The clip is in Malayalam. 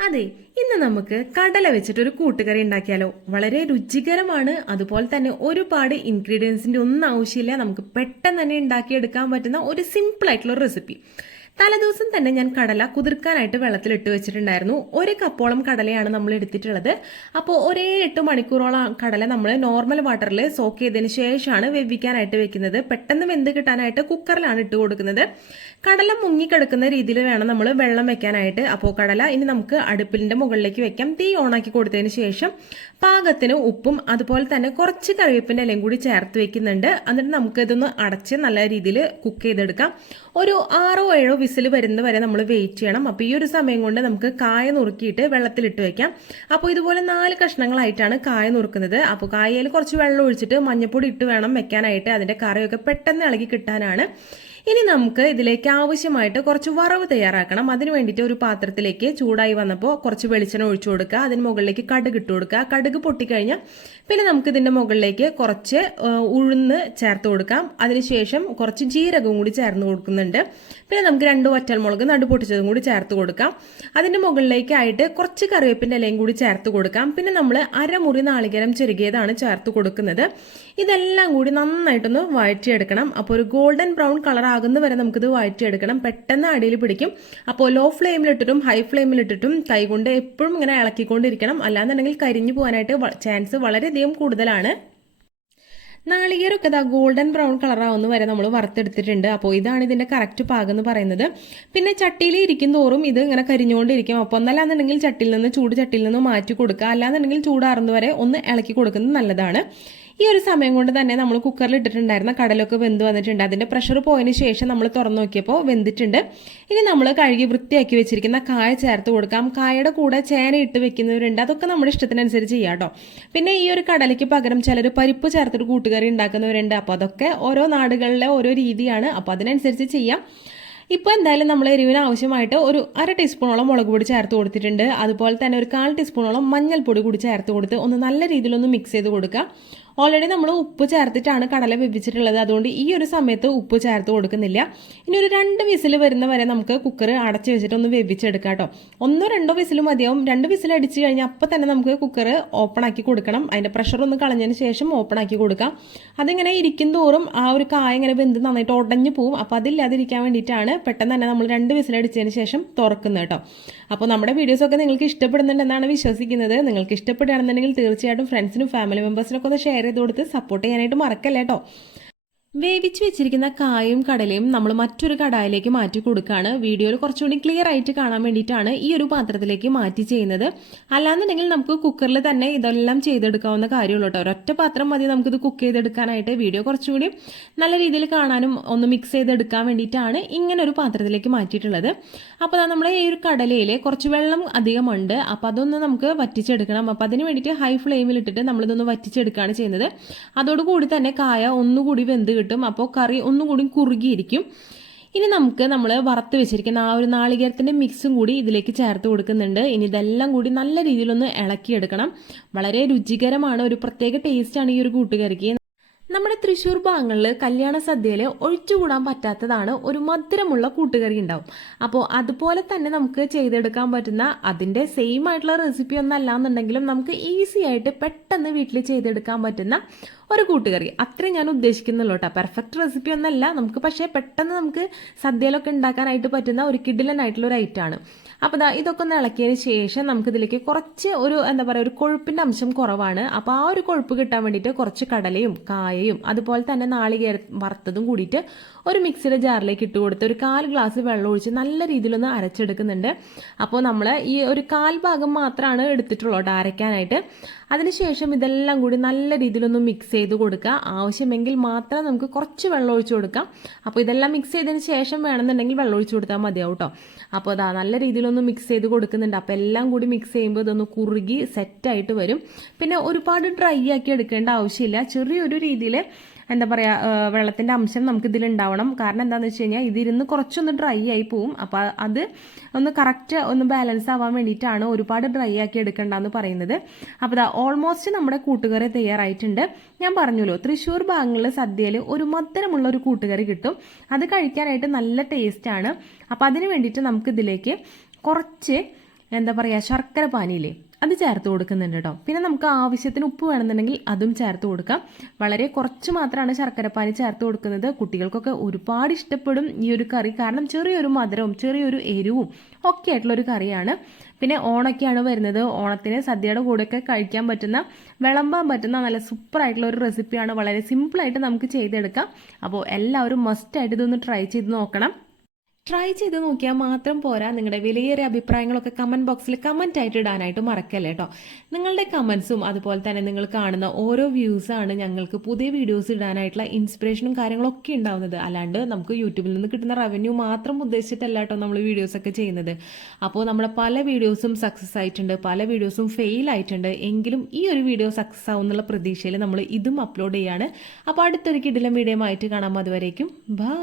അതെ ഇന്ന് നമുക്ക് കടല വെച്ചിട്ട് ഒരു കൂട്ടുകറി ഉണ്ടാക്കിയാലോ. വളരെ രുചികരമാണ്. അതുപോലെ തന്നെ ഒരുപാട് ഇൻഗ്രീഡിയൻസിന്റെ ഒന്നും ആവശ്യമില്ല. നമുക്ക് പെട്ടെന്ന് തന്നെ ഉണ്ടാക്കിയെടുക്കാൻ പറ്റുന്ന ഒരു സിമ്പിൾ ആയിട്ടുള്ള റെസിപ്പി തലേദിവസം തന്നെ ഞാൻ കടല കുതിർക്കാനായിട്ട് വെള്ളത്തിൽ ഇട്ട് വെച്ചിട്ടുണ്ടായിരുന്നു. ഒരു കപ്പോളം കടലയാണ് നമ്മൾ എടുത്തിട്ടുള്ളത്. അപ്പോൾ ഒരേ എട്ട് മണിക്കൂറോളം കടല നമ്മൾ നോർമൽ വാട്ടറിൽ സോക്ക് ചെയ്തതിന് ശേഷമാണ് വേവിക്കാനായിട്ട് വെക്കുന്നത്. പെട്ടെന്ന് വെന്ത് കിട്ടാനായിട്ട് കുക്കറിലാണ് ഇട്ട് കൊടുക്കുന്നത്. കടല മുങ്ങിക്കിടക്കുന്ന രീതിയിൽ വേണം നമ്മൾ വെള്ളം വെക്കാനായിട്ട്. അപ്പോൾ കടല ഇനി നമുക്ക് അടുപ്പിലിന്റെ മുകളിലേക്ക് വെക്കാം. തീ ഓണാക്കി കൊടുത്തതിന് ശേഷം പാകത്തിന് ഉപ്പും അതുപോലെ തന്നെ കുറച്ച് കറിവേപ്പിന്റെ ഇലയും കൂടി ചേർത്ത് വെക്കുന്നുണ്ട്. എന്നിട്ട് നമുക്ക് ഇതൊന്ന് അടച്ച് നല്ല രീതിയിൽ കുക്ക് ചെയ്തെടുക്കാം. ഒരു ആറോ ഏഴോ വിസിൽ വരുന്നത് വരെ നമ്മൾ വെയിറ്റ് ചെയ്യണം. അപ്പോൾ ഈ ഒരു സമയം കൊണ്ട് നമുക്ക് കായ നുറുക്കിയിട്ട് വെള്ളത്തിലിട്ട് വെക്കാം. അപ്പോൾ ഇതുപോലെ നാല് കഷ്ണങ്ങളായിട്ടാണ് കായ നുറുക്കുന്നത്. അപ്പോൾ കായയിൽ കുറച്ച് വെള്ളം ഒഴിച്ചിട്ട് മഞ്ഞപ്പൊടി ഇട്ട് വേണം വെക്കാനായിട്ട്. അതിന്റെ കറിയൊക്കെ പെട്ടെന്ന് ഇളകി കിട്ടാനാണ്. ഇനി നമുക്ക് ഇതിലേക്ക് ആവശ്യമായിട്ട് കുറച്ച് വറവ് തയ്യാറാക്കണം. അതിന് വേണ്ടിയിട്ട് ഒരു പാത്രത്തിലേക്ക് ചൂടായി വന്നപ്പോൾ കുറച്ച് വെളിച്ചെണ്ണ ഒഴിച്ചു കൊടുക്കുക. അതിന് മുകളിലേക്ക് കടുക് ഇട്ട് കൊടുക്കുക. കടുക് പൊട്ടിക്കഴിഞ്ഞാൽ പിന്നെ നമുക്ക് ഇതിന്റെ മുകളിലേക്ക് കുറച്ച് ഉഴുന്ന് ചേർത്ത് കൊടുക്കാം. അതിനുശേഷം കുറച്ച് ജീരകവും കൂടി ചേർന്ന് കൊടുക്കുന്നുണ്ട്. പിന്നെ നമുക്ക് രണ്ട് വറ്റൽമുളക് നടു പൊട്ടിച്ചതും കൂടി ചേർത്ത് കൊടുക്കാം. അതിന്റെ മുകളിലേക്കായിട്ട് കുറച്ച് കറിവേപ്പിന്റെ ഇലയും കൂടി ചേർത്ത് കൊടുക്കാം. പിന്നെ നമ്മൾ അരമുറി നാളികേരം ചെറുകിയതാണ് ചേർത്ത് കൊടുക്കുന്നത്. ഇതെല്ലാം കൂടി നന്നായിട്ടൊന്ന് വഴറ്റിയെടുക്കണം. അപ്പോൾ ഒരു ഗോൾഡൻ ബ്രൗൺ കളർ ആകുന്ന വരെ നമുക്കിത് വഴറ്റിയെടുക്കണം. പെട്ടെന്ന് അടിയിൽ പിടിക്കും. അപ്പോൾ ലോ ഫ്ലെയിമിലിട്ടിട്ടും ഹൈ ഫ്ലെയിമിലിട്ടിട്ടും കൈകൊണ്ട് എപ്പോഴും ഇങ്ങനെ ഇളക്കിക്കൊണ്ടിരിക്കണം. അല്ലാന്നുണ്ടെങ്കിൽ കരിഞ്ഞു പോകാനായിട്ട് ചാൻസ് വളരെയധികം കൂടുതലാണ്. നാളികേരമൊക്കെ ഇതാ ഗോൾഡൻ ബ്രൗൺ കളറാവുന്ന വരെ നമ്മൾ വറുത്തെടുത്തിട്ടുണ്ട്. അപ്പോൾ ഇതാണ് ഇതിന്റെ കറക്റ്റ് പാകം എന്ന് പറയുന്നത്. പിന്നെ ചട്ടിയിൽ ഇരിക്കും തോറും ഇത് ഇങ്ങനെ കരിഞ്ഞുകൊണ്ടിരിക്കും. അപ്പോൾ ഒന്നല്ലാന്നുണ്ടെങ്കിൽ ചട്ടിയിൽ നിന്ന് ചൂട് ചട്ടിയിൽ നിന്ന് മാറ്റി കൊടുക്കുക. അല്ലാന്നുണ്ടെങ്കിൽ ചൂടാറുന്നവരെ ഒന്ന് ഇളക്കി കൊടുക്കുന്നത് നല്ലതാണ്. ഈ ഒരു സമയം കൊണ്ട് തന്നെ നമ്മൾ കുക്കറിൽ ഇട്ടിട്ടുണ്ടായിരുന്ന കടലൊക്കെ വെന്ത് വന്നിട്ടുണ്ട്. അതിന്റെ പ്രഷർ പോയതിന് ശേഷം നമ്മൾ തുറന്നു നോക്കിയപ്പോൾ വെന്തിട്ടുണ്ട്. ഇനി നമ്മൾ കഴുകി വൃത്തിയാക്കി വെച്ചിരിക്കുന്ന കായ ചേർത്ത് കൊടുക്കാം. കായയുടെ കൂടെ ചേന ഇട്ട് വെക്കുന്നവരുണ്ട്. അതൊക്കെ നമ്മുടെ ഇഷ്ടത്തിനനുസരിച്ച് ചെയ്യാം കേട്ടോ പിന്നെ ഈ ഒരു കടലയ്ക്ക് പകരം ചിലർ പരിപ്പ് ചേർത്തിട്ട് കൂട്ടുകറി ഉണ്ടാക്കുന്നവരുണ്ട്. അപ്പോൾ അതൊക്കെ ഓരോ നാടുകളിലെ ഓരോ രീതിയാണ്. അപ്പോൾ അതിനനുസരിച്ച് ചെയ്യാം. ഇപ്പോൾ എന്തായാലും നമ്മൾ എരിവിന് ആവശ്യമായിട്ട് ഒരു അര ടീസ്പൂണോളം മുളക് പൊടി ചേർത്ത് കൊടുത്തിട്ടുണ്ട്. അതുപോലെ തന്നെ ഒരു കാൽ ടീസ്പൂണോളം മഞ്ഞൾപ്പൊടി കൂടി ചേർത്ത് കൊടുത്ത് ഒന്ന് നല്ല രീതിയിലൊന്ന് മിക്സ് ചെയ്ത് കൊടുക്കുക. ഓൾറെഡി നമ്മൾ ഉപ്പ് ചേർത്തിട്ടാണ് കടല വെപ്പിച്ചിട്ടുള്ളത് അതുകൊണ്ട് ഈ ഒരു സമയത്ത് ഉപ്പ് ചേർത്ത് കൊടുക്കുന്നില്ല. ഇനി ഒരു രണ്ട് വിസിൽ വരുന്ന വരെ നമുക്ക് കുക്കർ അടച്ച് വെച്ചിട്ട് ഒന്ന് കേട്ടോ ഒന്നോ രണ്ടോ വിസിൽ മതിയാവും. രണ്ട് വിസിൽ അടിച്ച് കഴിഞ്ഞാൽ അപ്പോൾ തന്നെ നമുക്ക് കുക്കർ ഓപ്പൺ ആക്കി കൊടുക്കണം. അതിന്റെ പ്രഷർ ഒന്ന് കളഞ്ഞതിന് ശേഷം ഓപ്പൺ ആക്കി കൊടുക്കാം. അതിങ്ങനെ ഇരിക്കും തോറും ആ ഒരു കായ ഇങ്ങനെ വെന്ത് നന്നായിട്ട് ഉടഞ്ഞു പോവും. അപ്പോൾ അതില്ലാതിരിക്കാൻ വേണ്ടിയിട്ടാണ് പെട്ടെന്ന് തന്നെ നമ്മൾ രണ്ട് വിസിൽ അടിച്ചതിന് ശേഷം തുറക്കുന്നത് കേട്ടോ അപ്പോൾ നമ്മുടെ വീഡിയോസൊക്കെ നിങ്ങൾക്ക് ഇഷ്ടപ്പെടുന്നുണ്ടെന്നാണ് വിശ്വസിക്കുന്നത്. നിങ്ങൾക്ക് ഇഷ്ടപ്പെടുകയാണെന്നുണ്ടെങ്കിൽ തീർച്ചയായിട്ടും ഫ്രണ്ട്സിനും ഫാമിലി മെമ്പേഴ്സിനൊക്കെ ഒന്ന് ഷെയർ ചെയ്ത് കൊടുത്ത് സപ്പോർട്ട് ചെയ്യാനായിട്ട് മറക്കല്ലേ കേട്ടോ വേവിച്ച് വെച്ചിരിക്കുന്ന കായും കടലയും നമ്മൾ മറ്റൊരു കടായിലേക്ക് മാറ്റി കൊടുക്കുകയാണ്. വീഡിയോയിൽ കുറച്ചുകൂടി ക്ലിയർ ആയിട്ട് കാണാൻ വേണ്ടിയിട്ടാണ് ഈ ഒരു പാത്രത്തിലേക്ക് മാറ്റി ചെയ്യുന്നത്. അല്ലാന്നുണ്ടെങ്കിൽ നമുക്ക് കുക്കറിൽ തന്നെ ഇതെല്ലാം ചെയ്തെടുക്കാവുന്ന കാര്യമുള്ളൂ കേട്ടോ. ഒരൊറ്റ പാത്രം മതി നമുക്കിത് കുക്ക് ചെയ്തെടുക്കാനായിട്ട്. വീഡിയോ കുറച്ചുകൂടി നല്ല രീതിയിൽ കാണാനും ഒന്ന് മിക്സ് ചെയ്തെടുക്കാൻ വേണ്ടിയിട്ടാണ് ഇങ്ങനെ ഒരു പാത്രത്തിലേക്ക് മാറ്റിയിട്ടുള്ളത്. അപ്പോൾ നമ്മൾ ഈ ഒരു കടലയിൽ കുറച്ച് വെള്ളം അധികമുണ്ട്. അപ്പോൾ അതൊന്ന് നമുക്ക് വറ്റിച്ചെടുക്കണം. അപ്പോൾ അതിന് വേണ്ടിയിട്ട് ഹൈ ഫ്ലെയിമിൽ ഇട്ടിട്ട് നമ്മളിതൊന്ന് വറ്റിച്ചെടുക്കുകയാണ് ചെയ്യുന്നത്. അതോടുകൂടി തന്നെ കായ ഒന്നുകൂടി വെന്ത് കിട്ടും. അപ്പോൾ കറി ഒന്നും കൂടി കുറുകിയിരിക്കും. ഇനി നമുക്ക് നമ്മൾ വറുത്ത് വെച്ചിരിക്കുന്ന ആ ഒരു നാളികേരത്തിന്റെ മിക്സും കൂടി ഇതിലേക്ക് ചേർത്ത് കൊടുക്കുന്നുണ്ട്. ഇനി ഇതെല്ലാം കൂടി നല്ല രീതിയിലൊന്ന് ഇളക്കിയെടുക്കണം. വളരെ രുചികരമാണ് ഒരു പ്രത്യേക ടേസ്റ്റാണ് ഈ ഒരു കൂട്ടുകറിക്ക്. നമ്മുടെ തൃശ്ശൂർ ഭാഗങ്ങളിൽ കല്യാണ സദ്യയിൽ ഒഴിച്ചുകൂടാൻ പറ്റാത്തതാണ് ഒരു മധുരമുള്ള കൂട്ടുകറി ഉണ്ടാവും. അപ്പോൾ അതുപോലെ തന്നെ നമുക്ക് ചെയ്തെടുക്കാൻ പറ്റുന്ന അതിന്റെ സെയിം ആയിട്ടുള്ള റെസിപ്പി ഒന്നല്ല എന്നുണ്ടെങ്കിലും നമുക്ക് ഈസി ആയിട്ട് പെട്ടെന്ന് വീട്ടിൽ ചെയ്തെടുക്കാൻ പറ്റുന്ന ഒരു കൂട്ടുകറി. അത്രയും ഞാൻ ഉദ്ദേശിക്കുന്നുള്ളൂ കേട്ടോ. പെർഫെക്റ്റ് റെസിപ്പി ഒന്നല്ല. നമുക്ക് പക്ഷേ പെട്ടെന്ന് നമുക്ക് സദ്യയിലൊക്കെ ഉണ്ടാക്കാനായിട്ട് പറ്റുന്ന ഒരു കിഡിലനായിട്ടുള്ള ഒരു ഐറ്റമാണ് അപ്പോൾ ദാ ഇതൊക്കെ ഒന്ന് ഇളക്കിയതിന് ശേഷം നമുക്കിതിലേക്ക് കുറച്ച് ഒരു എന്താ പറയുക ഒരു കൊഴുപ്പിന്റെ അംശം കുറവാണ്. അപ്പോൾ ആ ഒരു കൊഴുപ്പ് കിട്ടാൻ വേണ്ടിയിട്ട് കുറച്ച് കടലയും കായയും അതുപോലെ തന്നെ നാളികേര വറുത്തതും കൂടിയിട്ട് ഒരു മിക്സിയുടെ ജാറിലേക്ക് ഇട്ട് കൊടുത്ത് ഒരു കാൽ ഗ്ലാസ് വെള്ളം ഒഴിച്ച് നല്ല രീതിയിലൊന്ന് അരച്ചെടുക്കുന്നുണ്ട്. അപ്പോൾ നമ്മൾ ഈ ഒരു കാൽ ഭാഗം മാത്രമാണ് എടുത്തിട്ടുള്ളൂ കേട്ടോ അരയ്ക്കാനായിട്ട്. അതിനുശേഷം ഇതെല്ലാം കൂടി നല്ല രീതിയിലൊന്ന് മിക്സ് ചെയ്ത് കൊടുക്കുക. ആവശ്യമെങ്കിൽ മാത്രം നമുക്ക് കുറച്ച് വെള്ളം ഒഴിച്ചു കൊടുക്കാം. അപ്പോൾ ഇതെല്ലാം മിക്സ് ചെയ്തതിന് ശേഷം വേണമെന്നുണ്ടെങ്കിൽ വെള്ളം ഒഴിച്ചു കൊടുത്താൽ മതിയാവും കേട്ടോ അപ്പോൾ അതാ നല്ല രീതിയിലൊന്ന് മിക്സ് ചെയ്ത് കൊടുക്കുന്നുണ്ട്. അപ്പോൾ എല്ലാം കൂടി മിക്സ് ചെയ്യുമ്പോൾ ഇതൊന്ന് കുറുകി സെറ്റായിട്ട് വരും. പിന്നെ ഒരുപാട് ഡ്രൈ ആക്കി എടുക്കേണ്ട ആവശ്യമില്ല. ചെറിയൊരു രീതിയിൽ എന്താ പറയുക വെള്ളത്തിന്റെ അംശം നമുക്ക് ഇതിലുണ്ടാവണം കാരണം എന്താണെന്ന് വെച്ച് കഴിഞ്ഞാൽ ഇതിരുന്ന് കുറച്ചൊന്ന് ഡ്രൈ ആയി പോവും. അപ്പോൾ അത് ഒന്ന് കറക്റ്റ് ഒന്ന് ബാലൻസ് ആവാൻ വേണ്ടിയിട്ടാണ് ഒരുപാട് ഡ്രൈ ആക്കി എടുക്കേണ്ടതെന്ന് പറയുന്നത്. അപ്പോൾ ഇതാ ഓൾമോസ്റ്റ് നമ്മുടെ കൂട്ടുകറി തയ്യാറായിട്ടുണ്ട്. ഞാൻ പറഞ്ഞല്ലോ തൃശ്ശൂർ ഭാഗങ്ങളിൽ സദ്യയിൽ ഒരു മധുരമുള്ള ഒരു കൂട്ടുകറി കിട്ടും. അത് കഴിക്കാനായിട്ട് നല്ല ടേസ്റ്റാണ് അപ്പോൾ അതിന് വേണ്ടിയിട്ട് നമുക്കിതിലേക്ക് കുറച്ച് എന്താ പറയുക ശർക്കര പാനിയില്ലേ അത് ചേർത്ത് കൊടുക്കുന്നുണ്ട് കേട്ടോ പിന്നെ നമുക്ക് ആവശ്യത്തിന് ഉപ്പ് വേണമെന്നുണ്ടെങ്കിൽ അതും ചേർത്ത് കൊടുക്കാം. വളരെ കുറച്ച് മാത്രമാണ് ശർക്കരപ്പാനി ചേർത്ത് കൊടുക്കുന്നത്. കുട്ടികൾക്കൊക്കെ ഒരുപാട് ഇഷ്ടപ്പെടും ഈ ഒരു കറി. കാരണം ചെറിയൊരു മധുരവും ചെറിയൊരു എരിവും ഒക്കെ ആയിട്ടുള്ള ഒരു കറിയാണ്. പിന്നെ ഓണൊക്കെയാണ് വരുന്നത്. ഓണത്തിന് സദ്യയുടെ കൂടെയൊക്കെ കഴിക്കാൻ പറ്റുന്ന വിളമ്പാൻ പറ്റുന്ന നല്ല സൂപ്പർ ആയിട്ടുള്ള ഒരു റെസിപ്പിയാണ് വളരെ സിമ്പിളായിട്ട് നമുക്ക് ചെയ്തെടുക്കാം. അപ്പോൾ എല്ലാവരും മസ്റ്റായിട്ട് ഇതൊന്ന് ട്രൈ ചെയ്ത് നോക്കണം. ട്രൈ ചെയ്ത് നോക്കിയാൽ മാത്രം പോരാ നിങ്ങളുടെ വിലയേറിയ അഭിപ്രായങ്ങളൊക്കെ കമന്റ് ബോക്സിൽ കമന്റ് ആയിട്ട് ഇടാനായിട്ട് മറക്കല്ലേ കേട്ടോ നിങ്ങളുടെ കമൻസും അതുപോലെ തന്നെ നിങ്ങൾ കാണുന്ന ഓരോ വ്യൂസാണ് ഞങ്ങൾക്ക് പുതിയ വീഡിയോസ് ഇടാനായിട്ടുള്ള ഇൻസ്പിറേഷനും കാര്യങ്ങളൊക്കെ ഉണ്ടാവുന്നത്. അല്ലാണ്ട് നമുക്ക് യൂട്യൂബിൽ നിന്ന് കിട്ടുന്ന റവന്യൂ മാത്രം ഉദ്ദേശിച്ചിട്ടല്ല കേട്ടോ നമ്മൾ വീഡിയോസൊക്കെ ചെയ്യുന്നത്. അപ്പോൾ നമ്മുടെ പല വീഡിയോസും സക്സസ് ആയിട്ടുണ്ട് പല വീഡിയോസും ഫെയിൽ ആയിട്ടുണ്ട്. എങ്കിലും ഈ ഒരു വീഡിയോ സക്സസ് ആവും എന്നുള്ള പ്രതീക്ഷയിൽ നമ്മൾ ഇതും അപ്ലോഡ് ചെയ്യാണ്. അപ്പോൾ അടുത്തൊരു കിടിലം വീഡിയോ ആയിട്ട് കാണാം. അതുവരേക്കും ബൈ